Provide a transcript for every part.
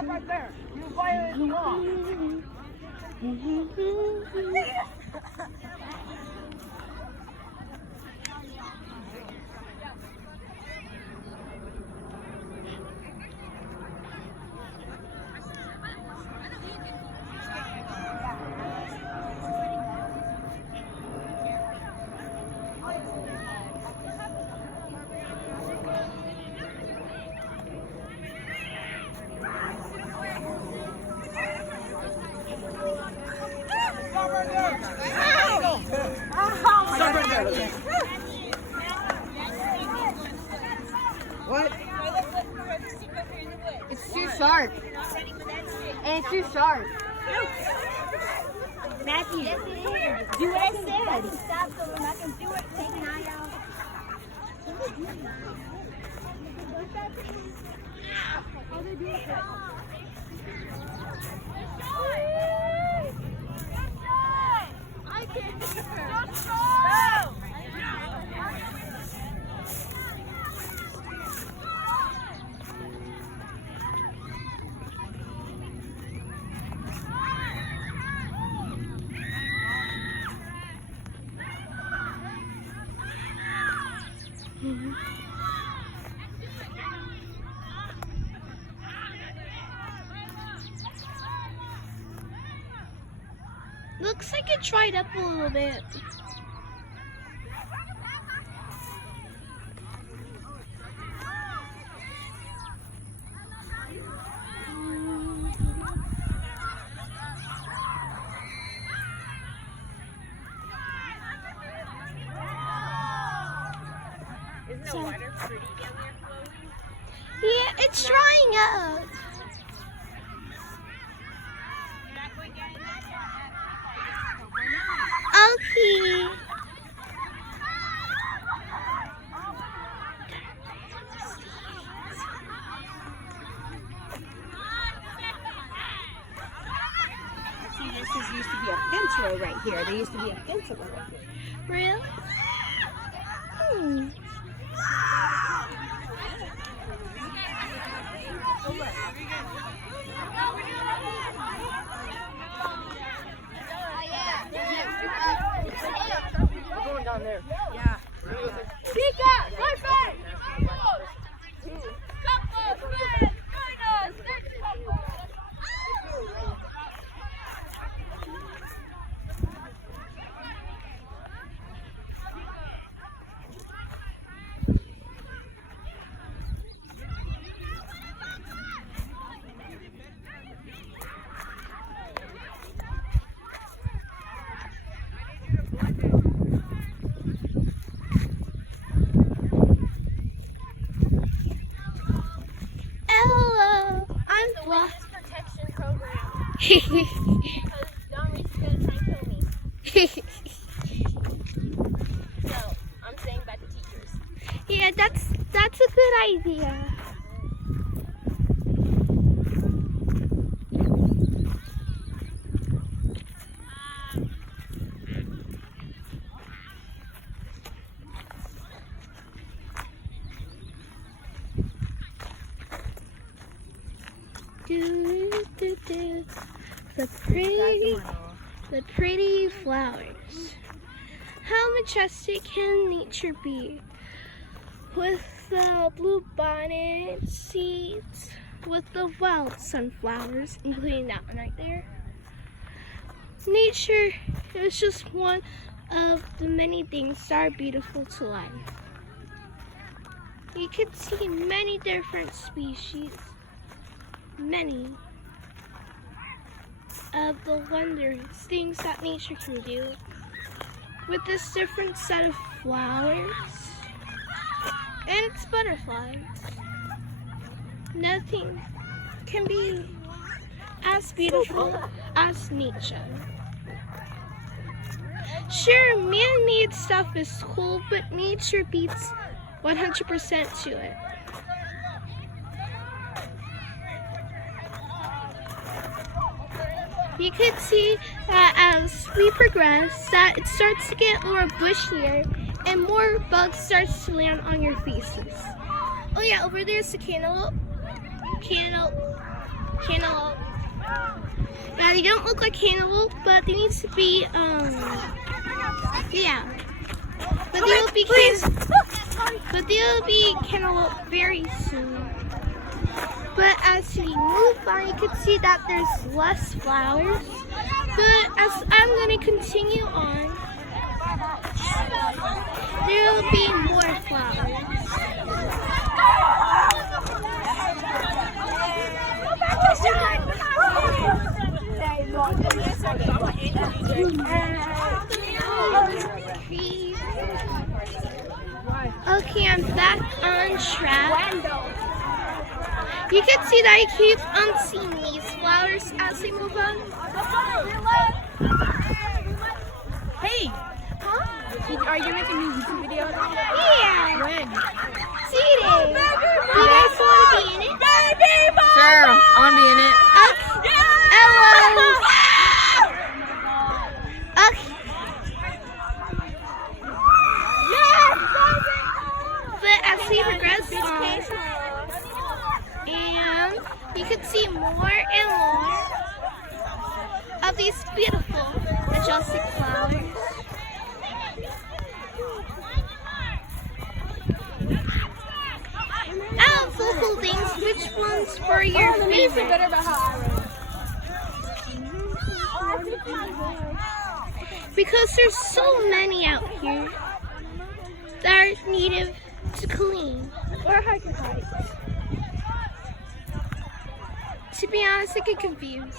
stop right there. You violated the law. What? It's too sharp. And it's too sharp. Matthew, do what I said. Stop so we're not going to do it. Take an eye out. I can't. Let's go! Looks like it dried up a little bit. Isn't the water pretty down there flowing? Yeah, it's drying up. You're not going down in that Okay. See, this used to be a fence row right here. There used to be a fence row right here. Really? Hmm. We're going down there. Yeah. Speak up! High five! Couple, man! Join us! Next couple! Hello, I'm Fluff. Protection program. Because Don Reese is going to try and kill me. So, I'm saying about the teachers. Yeah, that's a good idea. Do, do, do. The pretty flowers. How majestic can nature be? With the blue bonnet seeds, with the wild sunflowers, including that one right there. Nature is just one of the many things that are beautiful to life. You can see many different species, many of the wondrous things that nature can do with this different set of flowers and its butterflies. Nothing can be as beautiful as nature. Sure, man-made stuff is cool, but nature beats 100% to it. You can see that as we progress, that it starts to get more bushier and more bugs starts to land on your faces. Oh yeah, over there's the cantaloupe. cantaloupe. Yeah, they don't look like cantaloupe, but they need to be, yeah. But they'll be cantaloupe very soon. But as we move on, you can see that there's less flowers. But as I'm going to continue on, there will be more flowers. Okay, I'm back on track. You can see that I keep on seeing these flowers as we move on. Hey! Huh? Are you making a new YouTube video? Yeah! When? Today! Do you guys want to be in it? Sure, I want to be in it. Okay. Hello! Okay. But as we progress on, and you can see more and more of these beautiful, majestic flowers. Out of local things, which ones were your favorite? Because there's so many out here that are native to clean or hydroponics. To be honest, I get confused.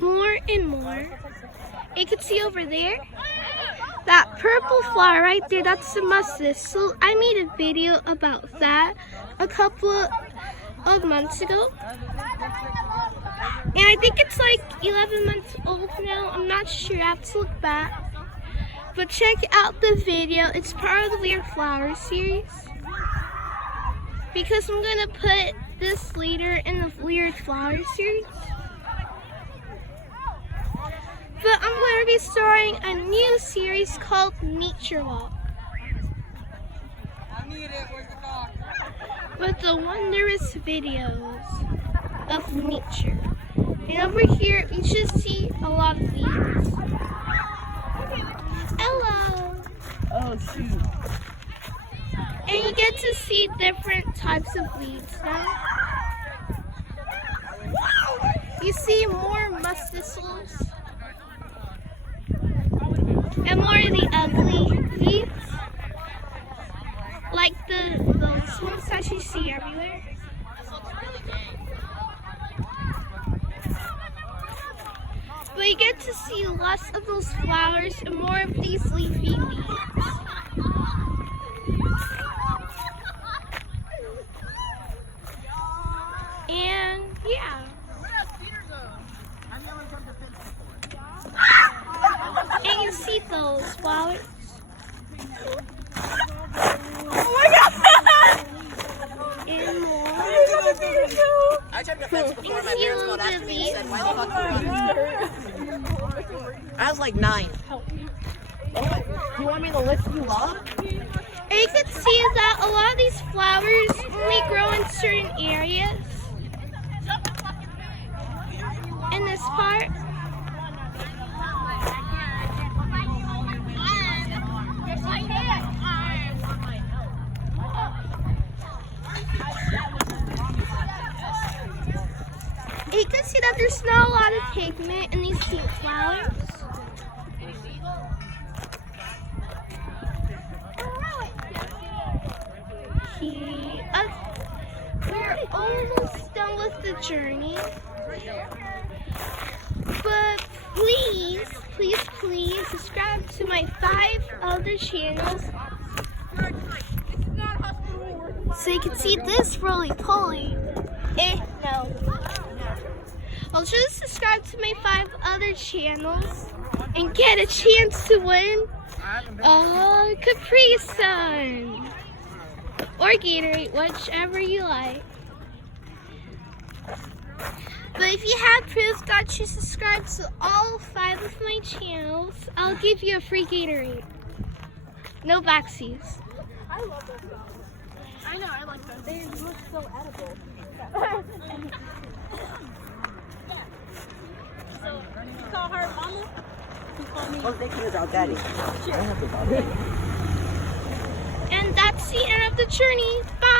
More and more. You can see over there, that purple flower right there, that's the mustus. So I made a video about that a couple of months ago. And I think it's like 11 months old now. I'm not sure, I have to look back. But check out the video, it's part of the Weird Flower series. Because I'm gonna put this later in the Weird Flower series. But I'm going to be starting a new series called Nature Walk. With the wondrous videos of nature. And over here, you should see a lot of leaves. Hello! Oh, shoot. And you get to see different types of leaves now. You see more mustusels. And more of the ugly leaves, like those ones that you see everywhere. But you get to see less of those flowers and more of these leafy leaves. And yeah. And you see those flowers. Oh my god! And more. I checked the fence before my And you parents got after me and said, why the fuck you run? I was like 9. Oh, you want me to list you up? And you can see that a lot of these flowers only grow in certain areas. In this part. You can see that there's not a lot of pigment in these pink flowers. We're almost done with the journey. But please, please, please subscribe to my 5 other channels so you can see this roly-poly. No. Also subscribe to my 5 other channels and get a chance to win a Capri Sun or Gatorade, whichever you like. But if you have proof that you subscribe to all 5 of my channels, I'll give you a free Gatorade. No backseas. I love those dogs. I know, I like those. They look so edible. So, you call her mama? You call me? Oh, they could have got daddy. And that's the end of the journey. Bye.